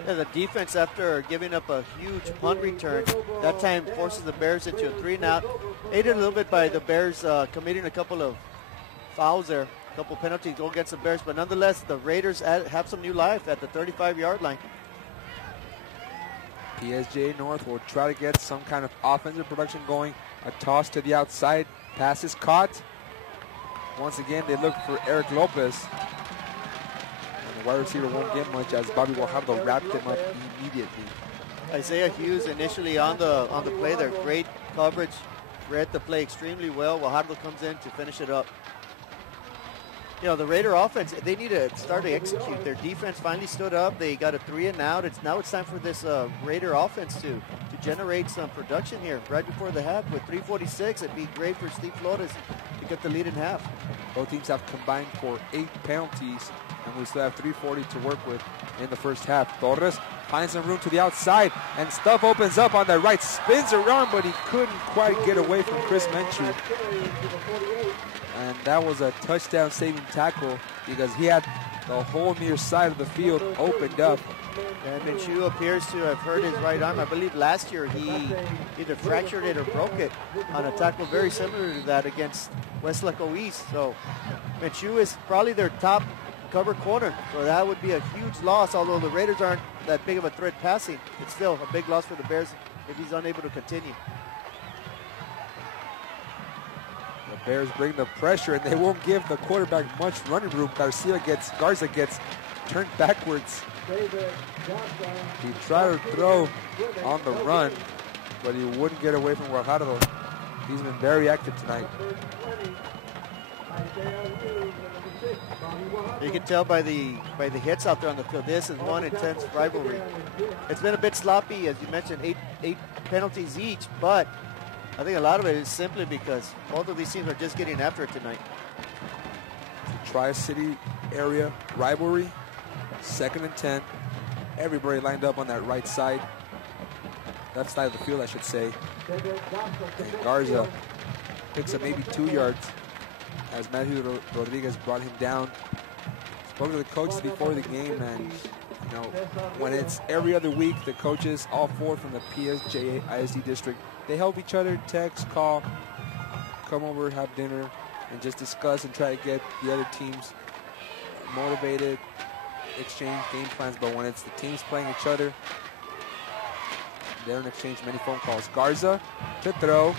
Yeah, the defense, after giving up a huge punt return, that time forces the Bears into a 3-and-out. Aided a little bit by the Bears committing a couple of fouls there, a couple penalties go against the Bears, but nonetheless, the Raiders have some new life at the 35-yard line. PSJA North will try to get some kind of offensive production going. A toss to the outside. Pass is caught. Once again, they look for Eric Lopez. And the wide receiver won't get much as Bobby Guajardo wrapped him up immediately. Isaiah Hughes initially on the play there. Great coverage. Read the play extremely well. Guajardo comes in to finish it up. You know, the Raider offense, they need to start to execute. Their defense finally stood up. They got a 3-and-out. Now it's time for this Raider offense to generate some production here right before the half. With 3:46, it'd be great for Steve Flores to get the lead in half. Both teams have combined for 8 penalties, and we still have 3:40 to work with in the first half. Torres finds some room to the outside, and stuff opens up on the right. Spins around, but he couldn't quite get away from Chris Menchu. And that was a touchdown-saving tackle because he had the whole near side of the field opened up. And Minshew appears to have hurt his right arm. I believe last year he either fractured it or broke it on a tackle very similar to that against Westlaco East. So Minshew is probably their top cover corner. So that would be a huge loss, although the Raiders aren't that big of a threat passing. It's still a big loss for the Bears if he's unable to continue. The Bears bring the pressure, and they won't give the quarterback much running room. Garza gets turned backwards. He tried to throw on the run, but he wouldn't get away from Guajardo. He's been very active tonight. You can tell by the hits out there on the field. This is one intense rivalry. It's been a bit sloppy, as you mentioned, eight penalties each, but I think a lot of it is simply because both of these teams are just getting after it tonight. The Tri-City area rivalry, 2nd and 10. Everybody lined up on that right side. Left side of the field, I should say. And Garza picks up maybe 2 yards as Matthew Rodriguez brought him down. Spoke to the coaches before the game, and you know, when it's every other week, the coaches, all 4 from the PSJA ISD district, they help each other, text, call, come over, have dinner, and just discuss and try to get the other teams motivated, exchange game plans. But when it's the teams playing each other, they don't exchange many phone calls. Garza to throw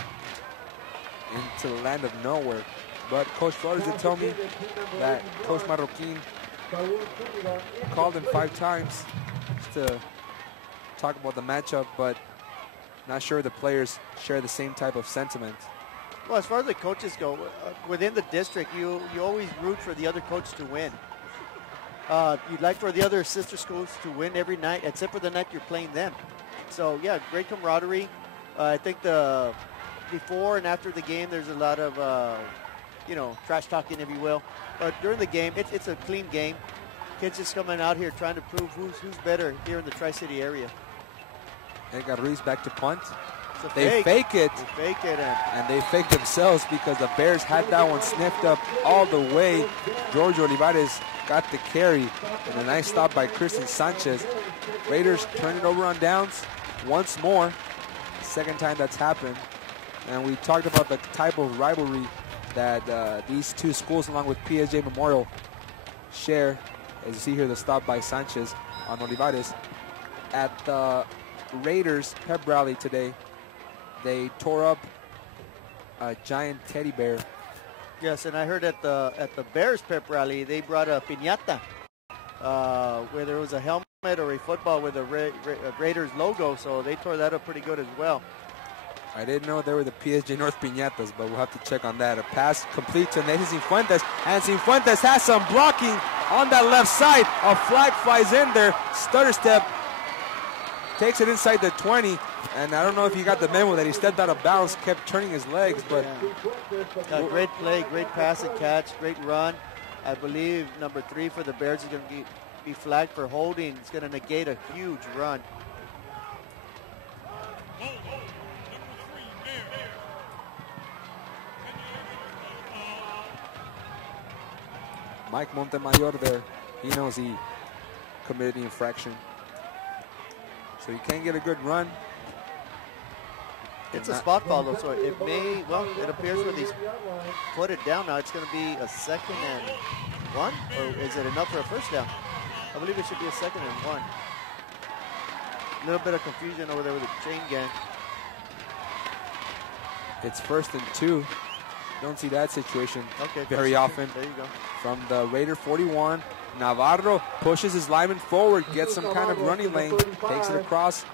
into the land of nowhere. But Coach Flores did tell me that Coach Marroquin called him 5 times just to talk about the matchup, but not sure the players share the same type of sentiment. Well, as far as the coaches go, within the district, you always root for the other coach to win. You'd like for the other sister schools to win every night, except for the night you're playing them. So, yeah, great camaraderie. I think before and after the game, there's a lot of, trash talking, if you will. But during the game, it's a clean game. Kids just coming out here trying to prove who's better here in the Tri-City area. Edgar Ruiz back to punt. They fake it. And they faked themselves because the Bears had that one sniffed up all the way. George Olivares got the carry. And a nice stop by Christian Sanchez. Raiders turn it over on downs once more. Second time that's happened. And we talked about the type of rivalry that these two schools, along with PSJ Memorial, share. As you see here, the stop by Sanchez on Olivares. At the Raiders pep rally today, they tore up a giant teddy bear. Yes, and I heard at the Bears pep rally, they brought a piñata where there was a helmet or a football with a Raiders logo, so they tore that up pretty good as well. I didn't know they were the PSJ North piñatas, but we'll have to check on that. A pass complete to Nathan Cifuentes, and Cifuentes has some blocking on that left side. A flag flies in there. Stutter step. Takes it inside the 20, and I don't know if he got the memo that he stepped out of bounds, kept turning his legs, but... Great play, great pass and catch, great run. I believe number 3 for the Bears is going to be flagged for holding. It's going to negate a huge run. Mike Montemayor there, he knows he committed the infraction. So you can't get a good run. It's a spot foul, though, so it may, well, it appears where he's put it down now. It's going to be a 2nd and 1, or is it enough for a first down? I believe it should be a 2nd and 1. A little bit of confusion over there with the chain gang. It's 1st and 2. Don't see that situation very often. There you go. From the Raider 41, Navarro pushes his lineman forward, gets some kind of running lane, takes it across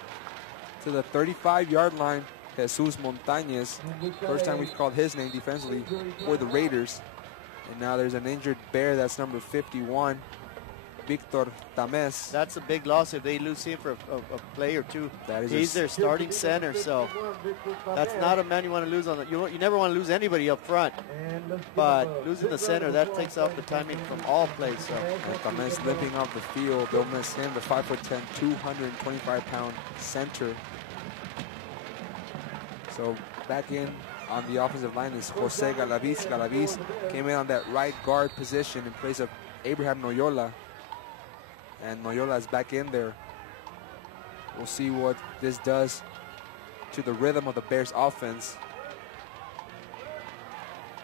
to the 35-yard line. Jesus Montañez, first time we've called his name defensively for the Raiders. And now there's an injured Bear, that's number 51, Victor Tamés. That's a big loss if they lose him for a play or two. He's their starting center, so that's not a man you want to lose on. You never want to lose anybody up front, but losing the center, that takes off the timing from all plays. So Tamés limping off the field. They'll miss him, the 5'10", 225-pound center. So back in on the offensive line is Jose Galaviz. Galaviz came in on that right guard position in place of Abraham Noyola. And Noyola is back in there. We'll see what this does to the rhythm of the Bears offense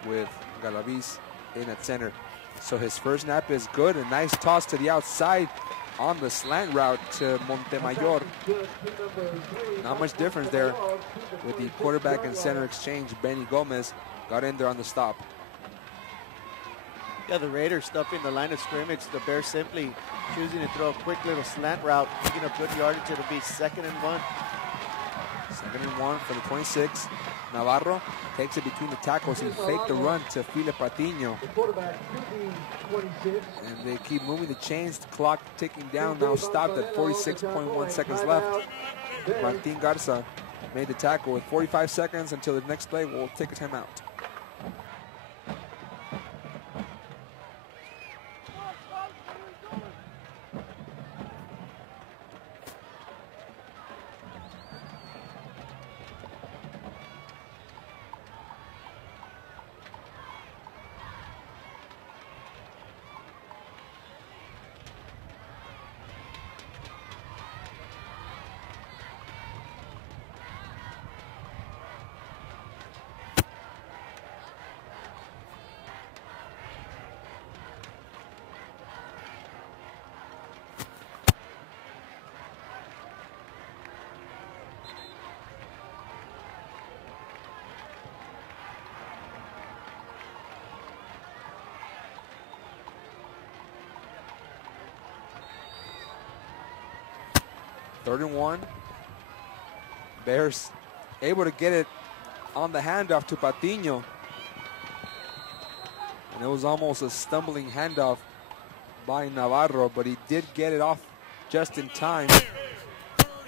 with Galaviz in at center. So his first snap is good. A nice toss to the outside on the slant route to Montemayor. Not much difference there with the quarterback and center exchange. Benny Gomez got in there on the stop. Yeah, the Raiders stuffing the line of scrimmage. The Bears simply choosing to throw a quick little slant route, picking up good yardage. It'll be 2nd and 1. 2nd and 1 for the 26. Navarro takes it between the tackles. He faked the run to Filipe Patiño. And they keep moving the chains. The clock ticking down, now stopped at 46.1 seconds left. Martin Garza made the tackle with 45 seconds until the next play. We'll take a timeout. 3rd and 1. Bears able to get it on the handoff to Patiño. And it was almost a stumbling handoff by Navarro, but he did get it off just in time.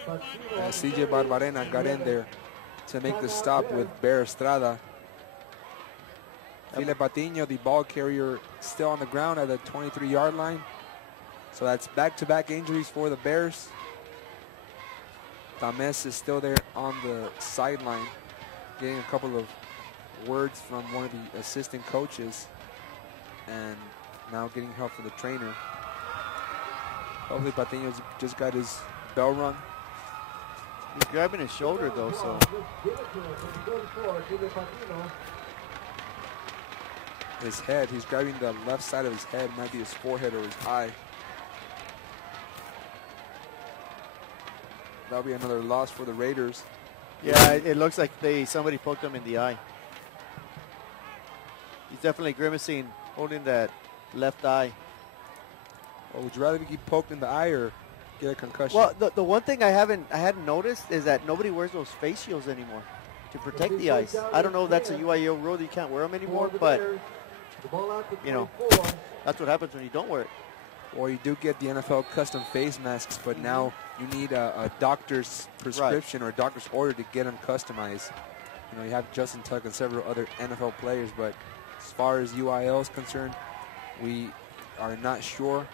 And CJ Barbarena got in there to make the stop with Bear Estrada. File Patiño, the ball carrier, still on the ground at the 23-yard line. So that's back-to-back injuries for the Bears. Tames is still there on the sideline, getting a couple of words from one of the assistant coaches, and now getting help from the trainer. Hopefully Patiño's just got his bell rung. He's grabbing his shoulder though, so. His head, he's grabbing the left side of his head, might be his forehead or his eye. That'll be another loss for the Raiders. Yeah, it looks like somebody poked him in the eye. He's definitely grimacing, holding that left eye. Well, would you rather be poked in the eye or get a concussion? Well, the one thing I hadn't noticed is that nobody wears those face shields anymore to protect the eyes. I don't know if that's a UIO rule that you can't wear them anymore, but you know, that's what happens when you don't wear it. Or you do get the NFL custom face masks, but now you need a doctor's prescription or a doctor's order to get them customized. You know, you have Justin Tuck and several other NFL players, but as far as UIL is concerned, we are not sure.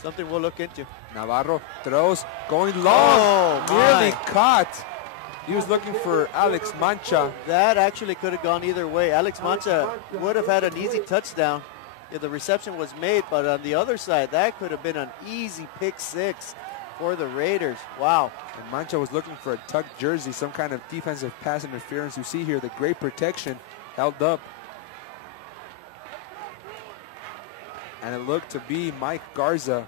Something we'll look into. Navarro throws, going long, nearly caught. He was looking for Alex Mancha. That actually could have gone either way. Alex Mancha would have had an easy touchdown if the reception was made, but on the other side, that could have been an easy pick six for the Raiders. Wow. And Mancha was looking for a tucked jersey, some kind of defensive pass interference. You see here the great protection held up. And it looked to be Mike Garza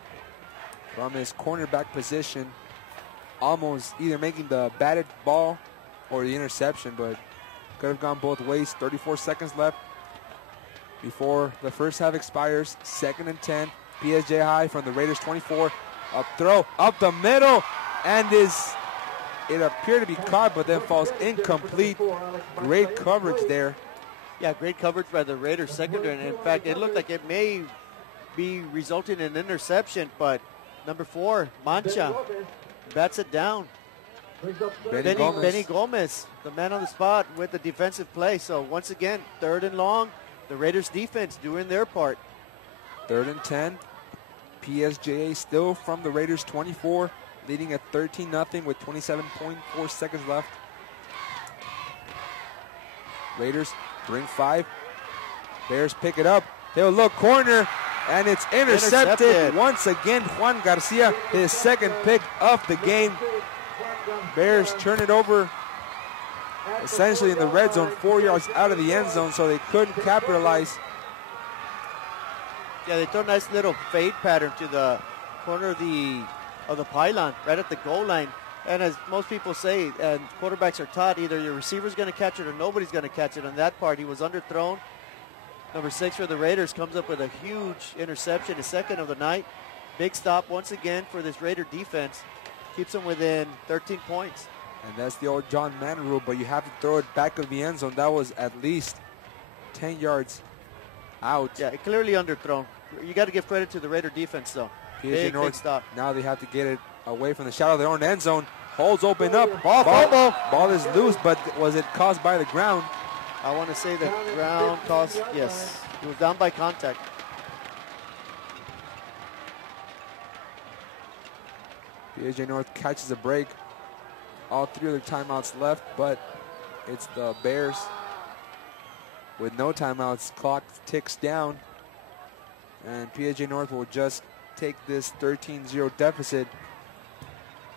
from his cornerback position, almost either making the batted ball or the interception, but could have gone both ways. 34 seconds left before the first half expires. 2nd and 10. PSJA High from the Raiders 24. Up throw, up the middle, and it appeared to be caught, but then falls incomplete. Great coverage there. Yeah, great coverage by the Raiders secondary. And in fact, it looked like it may be resulting in an interception, but number 4, Mancha, bats it down. Benny Gomez, the man on the spot with the defensive play. So once again, 3rd and long. The Raiders defense doing their part. 3rd and 10. PSJA still from the Raiders 24, leading at 13-0 with 27.4 seconds left. Raiders bring 5. Bears pick it up. They'll look corner, and it's intercepted. Once again, Juan Garcia, his 2nd pick of the game. Bears turn it over essentially in the red zone, 4 yards out of the end zone, so they couldn't capitalize. Yeah, they throw a nice little fade pattern to the corner of the pylon, right at the goal line. And as most people say, and quarterbacks are taught, either your receiver's going to catch it or nobody's going to catch it. On that part, he was underthrown. Number 6 for the Raiders comes up with a huge interception, his 2nd of the night. Big stop once again for this Raider defense. Keeps them within 13 points. And that's the old John Madden rule, but you have to throw it back of the end zone. That was at least 10 yards out. Yeah, clearly underthrown. You got to give credit to the Raider defense, though. Big stop. Now they have to get it away from the shadow of their own end zone. Holes open up. Ball is loose, but was it caused by the ground? I want to say the ground caused, yes. It was down by contact. PSJA North catches a break. All 3 other timeouts left, but it's the Bears with no timeouts. Clock ticks down, and PSJA North will just take this 13-0 deficit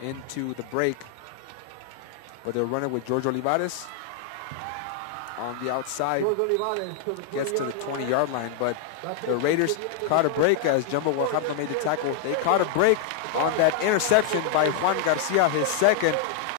into the break. But they'll run it with George Olivares on the outside. Gets to the 20-yard line, but the Raiders caught a break as Jumbo Guajardo made the tackle. They caught a break on that interception by Juan Garcia, his 2nd.